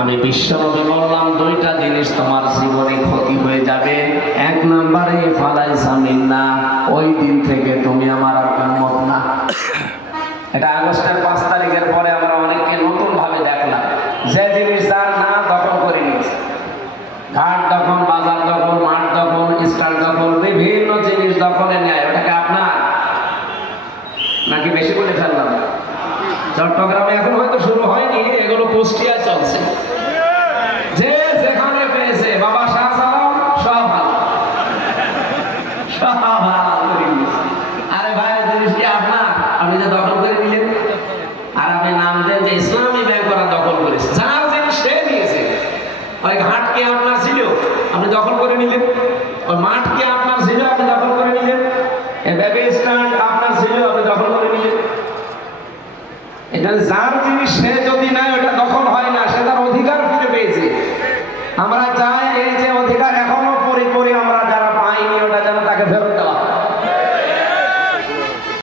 আমি বিশ্বনবী বললাম দুইটা জিনিস তোমার জীবনে ক্ষতি হয়ে যাবে। এক নম্বরে ফালাইসা মিন্না, ওই দিন থেকে তুমি আমার আর উম্মত না। এটা আগস্টের 5 তারিখের পরে আমরা অনেককে নতুন ভাবে দেখলাম, যে জিনিস যার না দখল করে নিয়েছে। ঘাট দখল, বাজার দখল, মাঠ দখল, স্ট্যান্ড দখল, বিভিন্ন জিনিস দখলে নেয়। ওটাকে আপনার নাকি বেশি বলে ফেললাম? চট্টগ্রামে এখন হয়তো শুরু হয়নি, এগুলো কুষ্টিয়া চলছে। যে যেখানে পেয়েছে বাবা শাহজালাল সব ভালো, সব ভালো করে নিয়েছে। আরে ভাই, জিনিস কি আপনার? আপনি যে দখল করে নিলেন, আর আপনি নাম দেন যে ইসলামী ব্যাংক ওরা দখল করেছে। যার জিনিস সে নিয়েছে। ওই ঘাট কি আপনার ছিল? আপনি দখল করে নিলেন। ওই মাঠ কি আপনার ছিল? আপনি দখল করে নিলেন। এই বেবি স্ট্যান্ড আপনার ছিল, আপনি দখল করে নিলেন। এটা যার জিনিস সে যদি নাই, ওটা দখল হয় না, সে তার অধিকার ফিরে পেয়েছে। আমরা চাই এই যে অধিকার এখনো পরে আমরা